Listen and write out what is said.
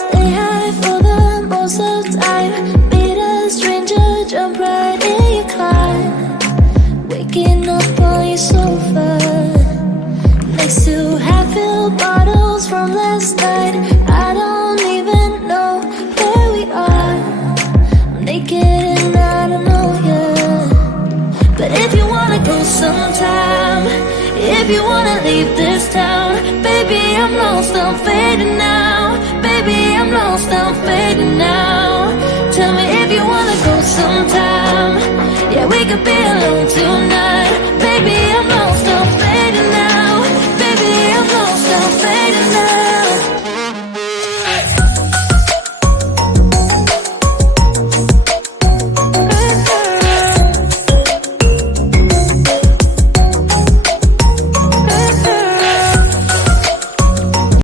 Stay high for the most of the time. Meet a stranger, jump right in your car. Waking up on your sofa next to half-filled bottles from last night. I don't even know where we are. I'm naked and I don't know you. But if you wanna go sometime, if you wanna leave this town, baby, I'm lost, I'm fading now. Baby, I'm lost, I'm fading now. Tell me if you wanna go sometime. Yeah, we could be alone tonight. Baby,